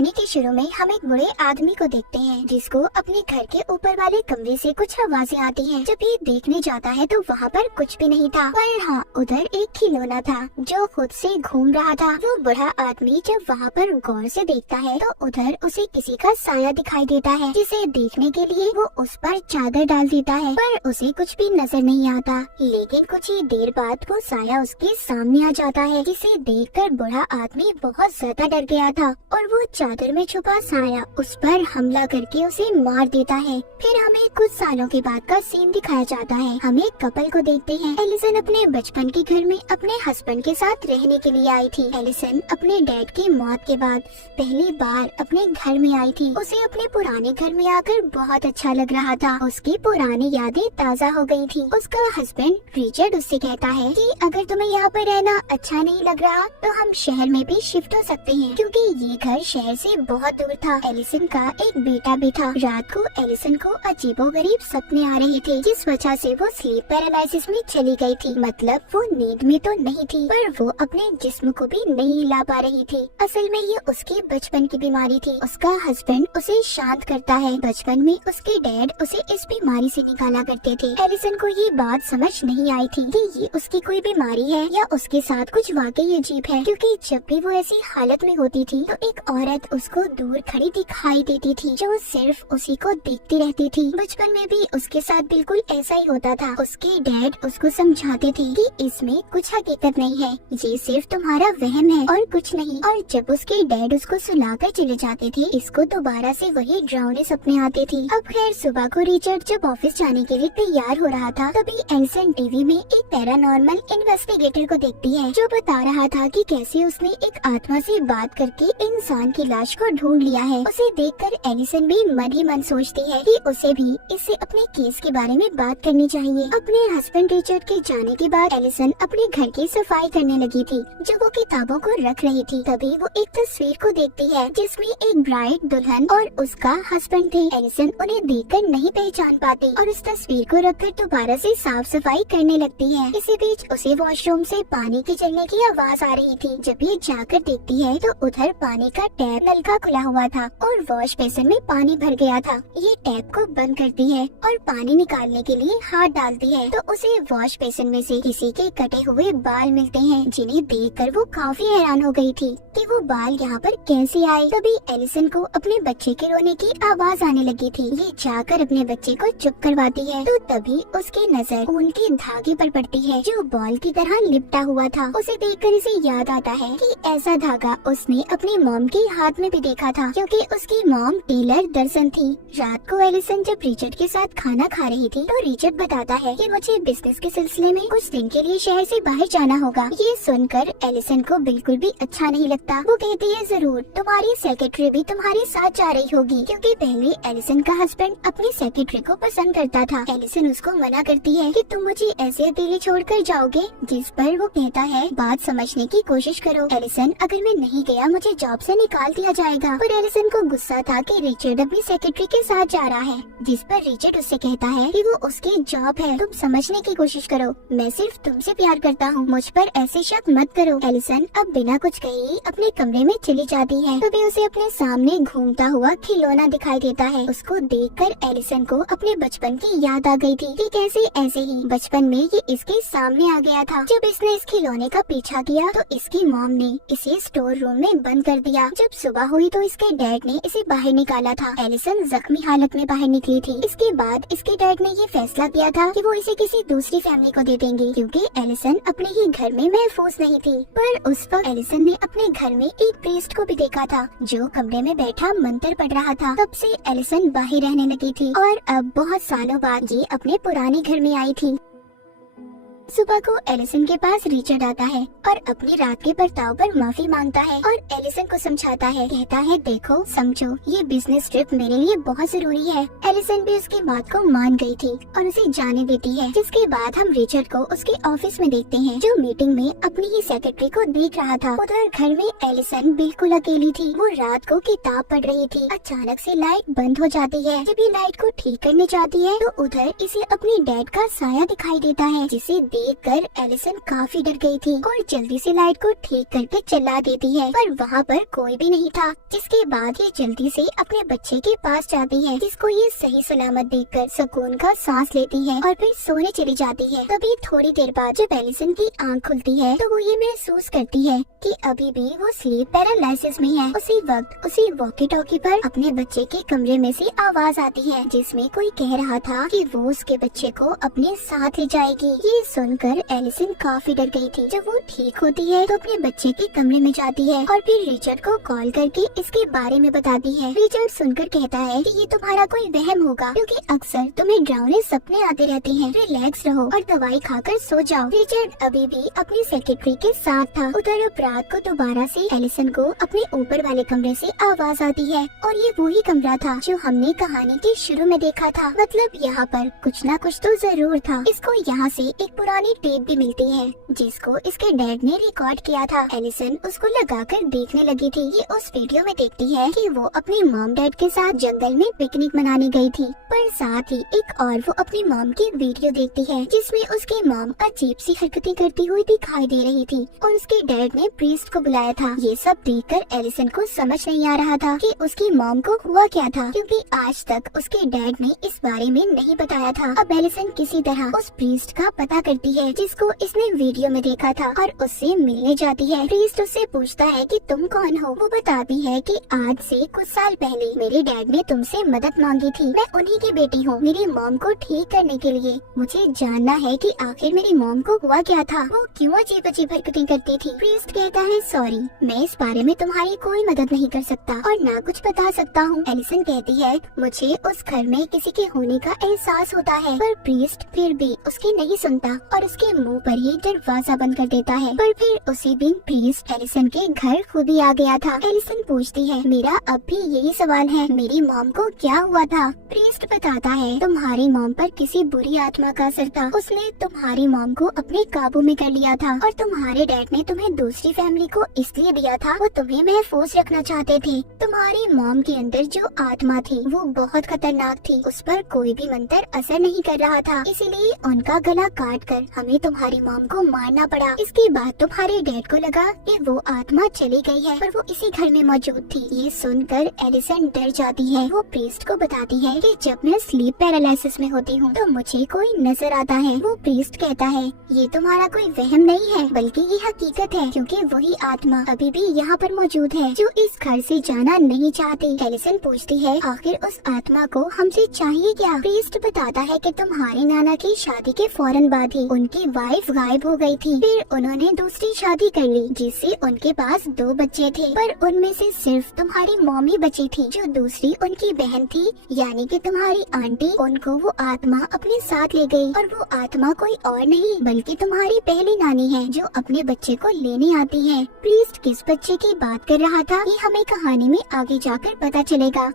कहानी के शुरू में हम एक बूढ़े आदमी को देखते हैं जिसको अपने घर के ऊपर वाले कमरे से कुछ आवाजें आती हैं। जब ये देखने जाता है तो वहाँ पर कुछ भी नहीं था, पर हाँ उधर एक खिलौना था जो खुद से घूम रहा था। वो बूढ़ा आदमी जब वहाँ पर गौर से देखता है तो उधर उसे किसी का साया दिखाई देता है, जिसे देखने के लिए वो उस पर चादर डाल देता है, पर उसे कुछ भी नजर नहीं आता। लेकिन कुछ ही देर बाद वो साया उसके सामने आ जाता है, जिसे देखकर बूढ़ा आदमी बहुत ज्यादा डर गया था और वो चादर में छुपा साया उस पर हमला करके उसे मार देता है। फिर हमें कुछ सालों के बाद का सीन दिखाया जाता है। हम एक कपल को देखते हैं। एलिसन अपने बचपन के घर में अपने हस्बैंड के साथ रहने के लिए आई थी। एलिसन अपने डैड की मौत के बाद पहली बार अपने घर में आई थी। उसे अपने पुराने घर में आकर बहुत अच्छा लग रहा था। उसकी पुरानी यादें ताज़ा हो गई थी। उसका हस्बैंड रिचर्ड उससे कहता है कि अगर तुम्हें यहाँ पर रहना अच्छा नहीं लग रहा तो हम शहर में भी शिफ्ट हो सकते हैं, क्योंकि ये घर शहर से बहुत दूर था। एलिसन का एक बेटा भी था। रात को एलिसन को अजीबोगरीब सपने आ रहे थे, जिस वजह से वो स्लीप पैरालिसिस में चली गई थी। मतलब वो नींद में तो नहीं थी, पर वो अपने जिस्म को भी नहीं हिला पा रही थी। असल में ये उसके बचपन की बीमारी थी। उसका हस्बैंड उसे शांत करता है। बचपन में उसके डैड उसे इस बीमारी से निकाला करते थे। एलिसन को ये बात समझ नहीं आई थी कि ये उसकी कोई बीमारी है या उसके साथ कुछ वाकई अजीब है, क्योंकि जब भी वो ऐसी हालत में होती थी तो एक औरत उसको दूर खड़ी दिखाई देती थी जो सिर्फ उसी को देखती रहती थी। बचपन में भी उसके साथ बिल्कुल ऐसा ही होता था। उसके डैड उसको समझाते थे कि इसमें कुछ हकीकत नहीं है, ये सिर्फ तुम्हारा वहम है और कुछ नहीं। और जब उसके डैड उसको सुलाकर चले जाते थे, इसको दोबारा से वही डरावने सपने आते थे। अब खैर सुबह को रिचर्ड जब ऑफिस जाने के लिए तैयार हो रहा था, तभी एलिसन टीवी में एक पैरानॉर्मल इन्वेस्टिगेटर को देखती है जो बता रहा था कि कैसे उसने एक आत्मा से बात करके इंसान की लाश को ढूंढ लिया है। उसे देखकर एलिसन भी मन ही मन सोचती है कि उसे भी इससे अपने केस के बारे में बात करनी चाहिए। अपने हस्बैंड रिचर्ड के जाने के बाद एलिसन अपने घर की सफाई करने लगी थी। जब वो किताबों को रख रही थी, तभी वो एक तस्वीर को देखती है जिसमें एक ब्राइड दुल्हन और उसका हस्बैंड थे। एलिसन उन्हें देखकर नहीं पहचान पाती और उस तस्वीर को रखकर दोबारा से साफ सफाई करने लगती है। इसी बीच उसे वॉशरूम से पानी के चलने की आवाज आ रही थी। जब ये जाकर देखती है तो उधर पानी का टैप नलका खुला हुआ था और वॉश बेसिन में पानी भर गया था। ये टैप को बंद करती है और पानी निकालने के लिए हाथ डालती है तो उसे वॉश बेसिन में से किसी के कटे हुए बाल मिलते हैं, जिन्हें देखकर वो काफी हैरान हो गई थी कि वो बाल यहाँ पर कैसे आए। तभी एलिसन को अपने बच्चे के रोने की आवाज आने लगी थी। ये जाकर अपने बच्चे को चुप करवाती है तो तभी उसकी नजर ऊन के धागे पर पड़ती है जो बॉल की तरह लिपटा हुआ था। उसे देखकर इसे याद आता है कि ऐसा धागा उसने अपनी मॉम के हाथ में भी देखा था, क्योंकि उसकी मॉम टेलर दर्शन थी। रात को एलिसन जब रिचर्ड के साथ खाना खा रही थी तो रिचर्ड बताता है कि मुझे बिजनेस के सिलसिले में कुछ दिन के लिए शहर से बाहर जाना होगा। ये सुनकर एलिसन को बिल्कुल भी अच्छा नहीं लगता। वो कहती है जरूर, तुम्हारी सेक्रेटरी भी तुम्हारे साथ जा रही होगी, क्योंकि पहले एलिसन का हस्बैंड अपनी सेक्रेटरी को पसंद करता था। एलिसन उसको मना करती है कि तुम मुझे ऐसे अकेले छोड़कर जाओगे, जिस पर वो कहता है बात समझने की कोशिश करो एलिसन, अगर मैं नहीं गया मुझे जॉब से निकाल दिया जाएगा। पर एलिसन को गुस्सा था कि रिचर्ड अपनी सेक्रेटरी के साथ जा रहा है, जिस पर रिचर्ड उससे कहता है कि वो उसकी जॉब है, तुम समझने की कोशिश करो, मैं सिर्फ तुमसे प्यार करता हूँ, मुझ पर ऐसे शक मत करो। एलिसन अब बिना कुछ कहे ही अपने कमरे में चली जाती है। तभी उसे अपने सामने घूमता हुआ खिलौना दिखाई देता है। उसको देखकर एलिसन को अपने बचपन की याद आ गई थी कि कैसे ऐसे ही बचपन में ये इसके सामने आ गया था। जब इसने इस खिलौने का पीछा किया तो इसकी मॉम ने इसे स्टोर रूम में बंद कर दिया। जब सुबह हुई तो इसके डैड ने इसे बाहर निकाला था। एलिसन जख्मी हालत में बाहर निकली थी। इसके बाद इसके डैड ने ये फैसला किया था कि वो इसे किसी दूसरी फैमिली को दे देंगे, क्योंकि एलिसन अपने ही घर में महफूज नहीं थी। पर उस वक्त एलिसन ने अपने घर में एक प्रीस्ट को भी देखा था जो कमरे में बैठा मंत्र पढ़ रहा था। तब से एलिसन बाहर रहने लगी थी और अब बहुत सालों बाद ये अपने पुराने घर में आई थी। सुबह को एलिसन के पास रिचर्ड आता है और अपनी रात के बर्ताव पर माफी मांगता है और एलिसन को समझाता है। कहता है देखो समझो, ये बिजनेस ट्रिप मेरे लिए बहुत जरूरी है। एलिसन भी उसकी बात को मान गई थी और उसे जाने देती है। जिसके बाद हम रिचर्ड को उसके ऑफिस में देखते हैं जो मीटिंग में अपनी ही सेक्रेटरी को देख रहा था। उधर घर में एलिसन बिल्कुल अकेली थी। वो रात को किताब पढ़ रही थी। अचानक से लाइट बंद हो जाती है। जब ये लाइट को ठीक करने जाती है तो उधर इसे अपने डैड का साया दिखाई देता है, जिसे देखकर एलिसन काफी डर गई थी और जल्दी से लाइट को ठीक करके चला देती है, पर वहाँ पर कोई भी नहीं था। जिसके बाद ये जल्दी से अपने बच्चे के पास जाती है, जिसको ये सही सलामत देखकर सुकून का सांस लेती है और फिर सोने चली जाती है। तभी थोड़ी देर बाद जब एलिसन की आंख खुलती है तो वो ये महसूस करती है कि अभी भी वो स्लीप पैरालिसिस में है। उसी वक्त उसी वॉकी टॉकी पर अपने बच्चे के कमरे में से आवाज आती है, जिसमें कोई कह रहा था कि वो उसके बच्चे को अपने साथ ले जाएगी। ये सुनकर एलिसन काफी डर गई थी। जब वो ठीक होती है तो अपने बच्चे के कमरे में जाती है और फिर रिचर्ड को कॉल करके इसके बारे में बताती है। रिचर्ड सुनकर कहता है कि ये तुम्हारा कोई वहम होगा, क्योंकि अक्सर तुम्हें डरावने सपने आते रहते हैं। रिलैक्स रहो और दवाई खाकर सो जाओ। रिचर्ड अभी भी अपनी सेक्रेटरी के साथ था। उधर अब रात को दोबारा से एलिसन को अपने ऊपर वाले कमरे से आवाज आती है और ये वही कमरा था जो हमने कहानी के शुरू में देखा था। मतलब यहाँ पर कुछ ना कुछ तो जरूर था। इसको यहाँ से एक पुरानी टेप भी मिलती है जिसको इसके डैड ने रिकॉर्ड किया था। एलिसन उसको लगाकर देखने लगी थी। ये उस वीडियो में देखती है कि वो अपने मॉम डैड के साथ जंगल में पिकनिक मनाने गई थी, पर साथ ही एक और वो अपनी मॉम की वीडियो देखती है जिसमें उसकी मॉम अजीब सी हरकतें करती हुई दिखाई दे रही थी और उसके डैड ने प्रीस्ट को बुलाया था। ये सब देखकर एलिसन को समझ नहीं आ रहा था कि उसकी मॉम को हुआ क्या था, क्योंकि आज तक उसके डैड ने इस बारे में नहीं बताया था। अब एलिसन किसी तरह उस प्रीस्ट का पता करती है जिसको इसने वीडियो में देखा था और उससे मिलने जाती है। प्रीस्ट उससे पूछता है कि तुम कौन हो। वो बताती है कि आज से कुछ साल पहले मेरे डैड ने तुमसे मदद मांगी थी। मैं उन्हीं की बेटी हूँ। मेरी मॉम को ठीक करने के लिए मुझे जानना है कि आखिर मेरी मॉम को हुआ क्या था, वो क्यों अजीब अजीब हरकतें करती थी। प्रीस्ट कहता है सॉरी, मैं इस बारे में तुम्हारी कोई मदद नहीं कर सकता और ना कुछ बता सकता हूँ। एलिसन कहती है मुझे उस घर में किसी के होने का एहसास होता है, पर प्रीस्ट फिर भी उसकी नहीं सुनता और उसके मुंह पर ही दरवाजा बंद कर देता है। पर फिर उसी दिन प्रीस्ट एलिसन के घर खुद ही आ गया था। एलिसन पूछती है मेरा अब भी यही सवाल है, मेरी मॉम को क्या हुआ था। प्रीस्ट बताता है तुम्हारी मॉम पर किसी बुरी आत्मा का असर था। उसने तुम्हारी मॉम को अपने काबू में कर लिया था और तुम्हारे डैड ने तुम्हें दूसरी फैमिली को इसलिए दिया था, वो तुम्हें महफूज रखना चाहते थे। तुम्हारी मॉम के अंदर जो आत्मा थी वो बहुत खतरनाक थी। उस पर कोई भी मंत्र असर नहीं कर रहा था, इसीलिए उनका गला काट कर हमें तुम्हारी मॉम को मारना पड़ा। इसके बाद तुम्हारे डैड को लगा कि वो आत्मा चली गई है, पर वो इसी घर में मौजूद थी। ये सुनकर एलिसन डर जाती है। वो प्रीस्ट को बताती है कि जब मैं स्लीप पैरालिसिस में होती हूँ तो मुझे कोई नजर आता है। वो प्रीस्ट कहता है ये तुम्हारा कोई वहम नहीं है, बल्कि ये हकीकत है, क्योंकि वही आत्मा अभी भी यहाँ पर मौजूद है जो इस घर से जाना नहीं चाहती। एलिसन पूछती है आखिर उस आत्मा को हमसे चाहिए क्या। प्रीस्ट बताता है कि तुम्हारे नाना की शादी के फौरन बाद ही उनकी वाइफ गायब हो गई थी। फिर उन्होंने दूसरी शादी कर ली जिससे उनके पास 2 बच्चे थे, पर उनमें से सिर्फ तुम्हारी मॉम ही बची थी। जो दूसरी उनकी बहन थी यानी कि तुम्हारी आंटी, उनको वो आत्मा अपने साथ ले गई और वो आत्मा कोई और नहीं बल्कि तुम्हारी पहली नानी है जो अपने बच्चे को लेने आती है। प्रीस्ट किस बच्चे की बात कर रहा था ये हमें कहानी में आगे जाकर पता चलेगा।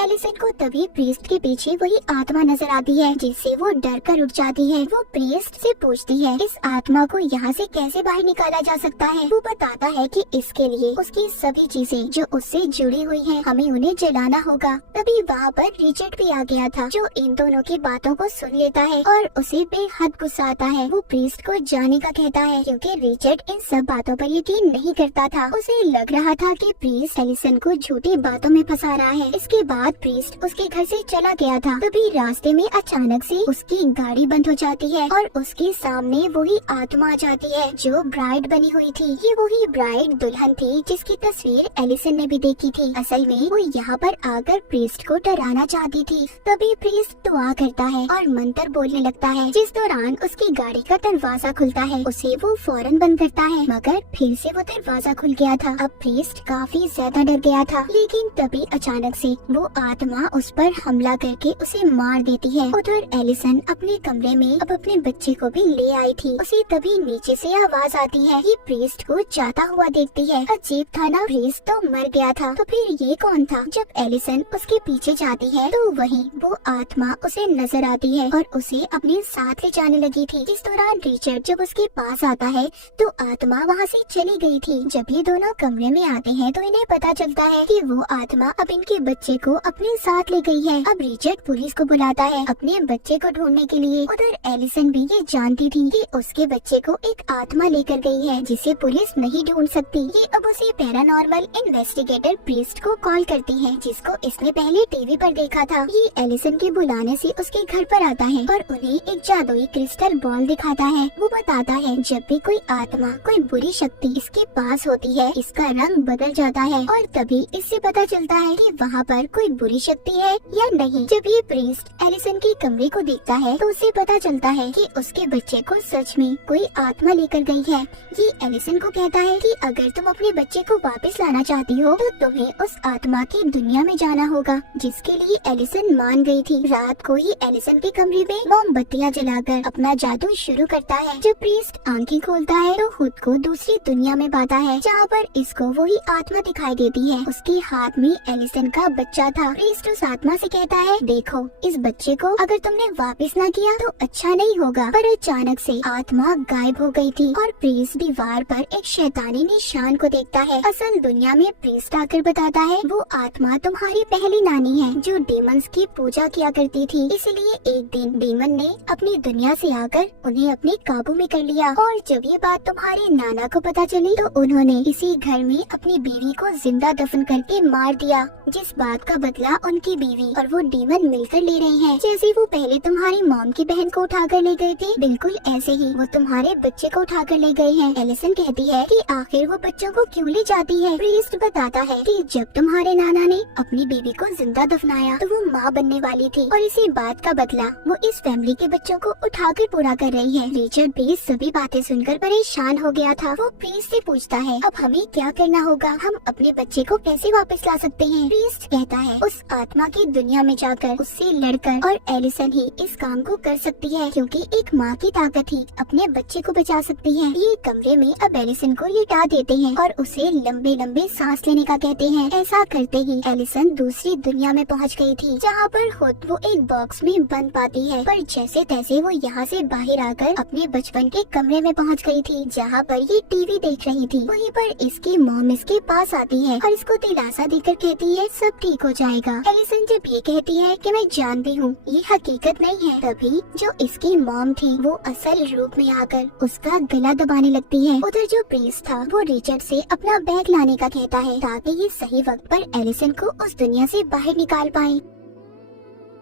एलिसन को तभी प्रीस्ट के पीछे वही आत्मा नजर आती है जिससे वो डर कर उठ जाती है। वो प्रीस्ट से पूछती है इस आत्मा को यहाँ से कैसे बाहर निकाला जा सकता है। वो बताता है कि इसके लिए उसकी सभी चीजें जो उससे जुड़ी हुई हैं, हमें उन्हें जलाना होगा। तभी वहाँ पर रिचर्ड भी आ गया था जो इन दोनों की बातों को सुन लेता है और उसे बेहद गुस्सा आता है। वो प्रीस्ट को जाने का कहता है क्योंकि रिचर्ड इन सब बातों पर यकीन नहीं करता था। उसे लग रहा था कि प्रीस्ट एलिसन को झूठी बातों में फंसा रहा है। इसके बाद प्रीस्ट उसके घर से चला गया था। तभी रास्ते में अचानक से उसकी गाड़ी बंद हो जाती है और उसके सामने वही आत्मा आ जाती है जो ब्राइड बनी हुई थी। ये वही ब्राइड दुल्हन थी जिसकी तस्वीर एलिसन ने भी देखी थी। असल में वो यहाँ पर आकर प्रीस्ट को डराना चाहती थी। तभी प्रीस्ट दुआ करता है और मंत्र बोलने लगता है, जिस दौरान उसकी गाड़ी का दरवाजा खुलता है। उसे वो फौरन बंद करता है, मगर फिर से वो दरवाजा खुल गया था। अब प्रीस्ट काफी ज्यादा डर गया था, लेकिन तभी अचानक से वो आत्मा उस पर हमला करके उसे मार देती है। उधर एलिसन अपने कमरे में अब अपने बच्चे को भी ले आई थी। उसे तभी नीचे से आवाज आती है। ये प्रीस्ट को जाता हुआ देखती है। अजीब था ना, प्रीस्ट तो मर गया था, तो फिर ये कौन था। जब एलिसन उसके पीछे जाती है तो वही वो आत्मा उसे नजर आती है और उसे अपने साथ ले जाने लगी थी। इस दौरान रिचर्ड जब उसके पास आता है तो आत्मा वहाँ से चली गई थी। जब ये दोनों कमरे में आते हैं तो इन्हें पता चलता है कि वो आत्मा अब इनके बच्चे को अपने साथ ले गई है। अब रिचर्ड पुलिस को बुलाता है अपने बच्चे को ढूंढने के लिए। उधर एलिसन भी ये जानती थी कि उसके बच्चे को एक आत्मा लेकर गई है जिसे पुलिस नहीं ढूंढ सकती। ये अब उसे पैरानॉर्मल इन्वेस्टिगेटर प्रीस्ट को कॉल करती है, जिसको इसने पहले टीवी पर देखा था। ये एलिसन के बुलाने से उसके घर पर आता है और उन्हें एक जादुई क्रिस्टल बॉल दिखाता है। वो बताता है जब भी कोई आत्मा, कोई बुरी शक्ति इसके पास होती है, इसका रंग बदल जाता है और तभी इससे पता चलता है कि वहाँ पर कोई बुरी शक्ति है या नहीं। जब ये प्रीस्ट एलिसन के कमरे को देखता है तो उसे पता चलता है कि उसके बच्चे को सच में कोई आत्मा लेकर गई है। ये एलिसन को कहता है कि अगर तुम अपने बच्चे को वापस लाना चाहती हो तो तुम्हें उस आत्मा की दुनिया में जाना होगा, जिसके लिए एलिसन मान गई थी। रात को ही एलिसन के कमरे में मोमबत्तियां जलाकर अपना जादू शुरू करता है। जब प्रीस्ट आंखें खोलता है तो खुद को दूसरी दुनिया में पाता है, जहाँ पर इसको वही आत्मा दिखाई देती है। उसके हाथ में एलिसन का बच्चा था। प्रीस्ट उस आत्मा से कहता है, देखो इस बच्चे को अगर तुमने वापस ना किया तो अच्छा नहीं होगा। पर अचानक से आत्मा गायब हो गई थी और प्रीस्ट दीवार पर एक शैतानी निशान को देखता है। असल दुनिया में प्रीस्ट आकर बताता है वो आत्मा तुम्हारी पहली नानी है जो डेमंस की पूजा किया करती थी। इसलिए एक दिन डेमन ने अपनी दुनिया से आकर उन्हें अपने काबू में कर लिया। और जब ये बात तुम्हारे नाना को पता चली तो उन्होंने इसी घर में अपनी बीवी को जिंदा दफन करके मार दिया, जिस बात का बदला उनकी बीवी और वो डेमन मिलकर ले रहे हैं। जैसे वो पहले तुम्हारी मॉम की बहन को उठाकर ले गए थे, बिल्कुल ऐसे ही वो तुम्हारे बच्चे को उठाकर ले गए हैं। एलिसन कहती है कि आखिर वो बच्चों को क्यों ले जाती है। प्रीस्ट बताता है कि जब तुम्हारे नाना ने अपनी बीवी को जिंदा दफनाया तो वो माँ बनने वाली थी और इसी बात का बदला वो इस फैमिली के बच्चों को उठाकर पूरा कर रही है। रिचर्ड भी सभी बातें सुनकर परेशान हो गया था। वो प्रीस्ट से पूछता है अब हमें क्या करना होगा, हम अपने बच्चे को कैसे वापस ला सकते हैं। प्रीस्ट कहता है उस आत्मा की दुनिया में जाकर उससे लड़कर, और एलिसन ही इस काम को कर सकती है क्योंकि एक माँ की ताकत ही अपने बच्चे को बचा सकती है। ये कमरे में अब एलिसन को लिटा देते हैं और उसे लंबे लंबे सांस लेने का कहते हैं। ऐसा करते ही एलिसन दूसरी दुनिया में पहुंच गई थी, जहाँ पर खुद वो एक बॉक्स में बंद पाती है। पर जैसे तैसे वो यहाँ से बाहर आकर अपने बचपन के कमरे में पहुँच गई थी, जहाँ पर ये टीवी देख रही थी। वहीं पर इसकी मॉम इसके पास आती है और इसको दिलासा देकर कहती है सब ठीक हो जाएगा। एलिसन जब ये कहती है कि मैं जानती हूँ ये हकीकत नहीं है, तभी जो इसकी मॉम थी वो असल रूप में आकर उसका गला दबाने लगती है। उधर जो प्रीस्ट था वो रिचर्ड से अपना बैग लाने का कहता है ताकि ये सही वक्त पर एलिसन को उस दुनिया से बाहर निकाल पाए।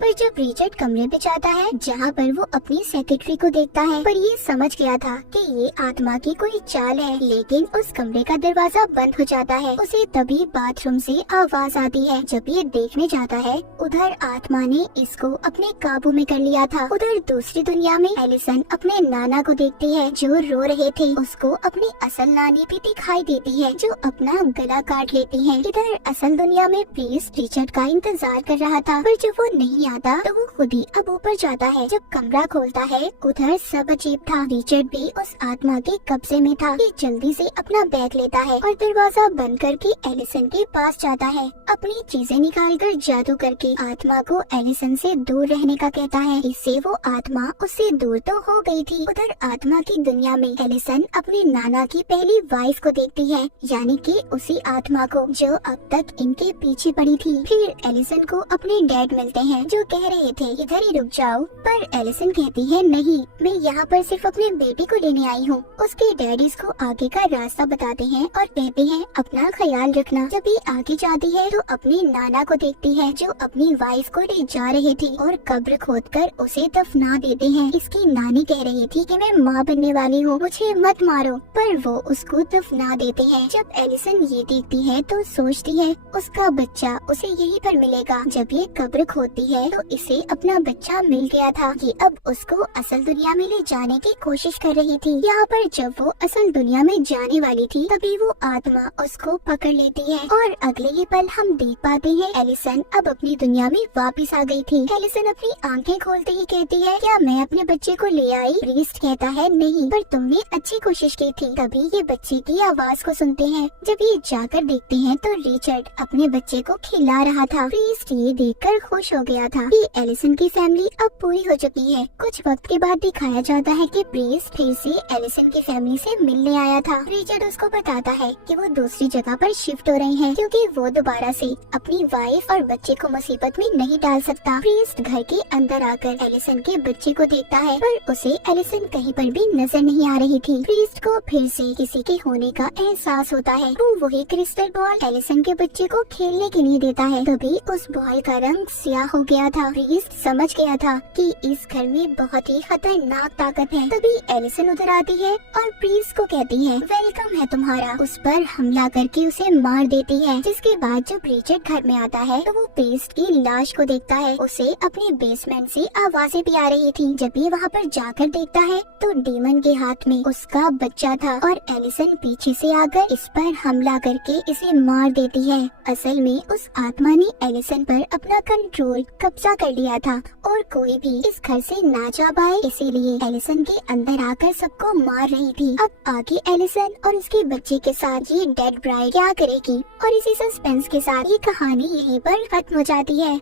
पर जब रिचर्ड कमरे पे जाता है जहाँ पर वो अपनी सेक्रेटरी को देखता है, पर ये समझ गया था कि ये आत्मा की कोई चाल है, लेकिन उस कमरे का दरवाजा बंद हो जाता है। उसे तभी बाथरूम से आवाज आती है। जब ये देखने जाता है उधर आत्मा ने इसको अपने काबू में कर लिया था। उधर दूसरी दुनिया में एलिसन अपने नाना को देखती है जो रो रहे थे। उसको अपनी असल नानी भी दिखाई देती है जो अपना गला काट लेती है। इधर असल दुनिया में प्रीस्ट रिचर्ड का इंतजार कर रहा था, पर जब वो नहीं आता तो वो खुद ही अब ऊपर जाता है। जब कमरा खोलता है उधर सब अजीब था। रिचर्ड भी उस आत्मा के कब्जे में था। ये जल्दी से अपना बैग लेता है और दरवाजा बंद करके एलिसन के पास जाता है। अपनी चीजें निकालकर जादू करके आत्मा को एलिसन से दूर रहने का कहता है। इससे वो आत्मा उससे दूर तो हो गई थी। उधर आत्मा की दुनिया में एलिसन अपने नाना की पहली वाइफ को देखती है, यानी कि उसी आत्मा को जो अब तक इनके पीछे पड़ी थी। फिर एलिसन को अपने डैड मिलते हैं जो कह रहे थे इधर ही रुक जाओ, पर एलिसन कहती है नहीं, मैं यहाँ पर सिर्फ अपने बेटे को लेने आई हूँ। उसके डैडी को आगे का रास्ता बताते हैं और कहते हैं अपना ख्याल रखना। जब ये आगे जाती है तो अपने नाना को देखती है जो अपनी वाइफ को ले जा रहे थे और कब्र खोदकर उसे दफना देते हैं। इसकी नानी कह रही थी कि मैं माँ बनने वाली हूँ, मुझे मत मारो, पर वो उसको दफना देते हैं। जब एलिसन ये देखती है तो सोचती है उसका बच्चा उसे यहीं पर मिलेगा। जब ये कब्र खोदती है तो इसे अपना बच्चा मिल गया था। ये अब उसको असल दुनिया में ले जाने की कोशिश कर रही थी। यहाँ पर जब वो असल दुनिया में जाने वाली थी तभी वो आत्मा उसको पकड़ लेती है और अगले ही पल हम देख पाते हैं एलिसन अब अपनी दुनिया में वापस आ गई थी। एलिसन अपनी आंखें खोलते ही कहती है क्या मैं अपने बच्चे को ले आई? प्रीस्ट कहता है नहीं, पर तुमने अच्छी कोशिश की थी। तभी ये बच्चे की आवाज को सुनते हैं। जब ये जाकर देखते हैं तो रिचर्ड अपने बच्चे को खिला रहा था। प्रीस्ट ये देखकर खुश हो गया था कि एलिसन की फैमिली अब पूरी हो चुकी है। कुछ वक्त के बाद दिखाया जाता है कि प्रीस्ट फिर से एलिसन की फैमिली से मिलने आया था। रिचर्ड उसको बताता है कि वो दूसरी जगह पर शिफ्ट हो रहे हैं क्योंकि वो दोबारा से अपनी वाइफ और बच्चे को मुसीबत में नहीं डाल सकता। प्रीस्ट घर के अंदर आकर एलिसन के बच्चे को देखता है पर उसे एलिसन कहीं पर भी नजर नहीं आ रही थी। प्रीस्ट को फिर से किसी के होने का एहसास होता है। वो वही क्रिस्टल बॉल एलिसन के बच्चे को खेलने के लिए देता है। तभी उस बॉल का रंग स्याह हो गया था। प्रीस्ट समझ गया था कि इस घर में बहुत ही खतरनाक ताकत है। तभी एलिसन उधर आती है और प्रीस्ट को कहती है वेलकम है तुम्हारा। उस पर हमला करके उसे मार देती है। जिसके बाद जब रिचर्ड घर में आता है तो वो प्रीस्ट की लाश को देखता है। उसे अपने बेसमेंट से आवाजें भी आ रही थी। जब ये वहाँ पर जाकर देखता है तो डीमन के हाथ में उसका बच्चा था और एलिसन पीछे से आकर इस पर हमला करके इसे मार देती है। असल में उस आत्मा ने एलिसन पर अपना कंट्रोल कब्जा कर लिया था और कोई भी इस घर से ना जा पाए, इसीलिए एलिसन के अंदर आकर सबको मार रही थी। अब आगे एलिसन और उसके बच्चे के साथ ये डेड ब्राइड क्या करेगी और इसी सस्पेंस के साथ ये कहानी यहीं पर खत्म हो जाती है।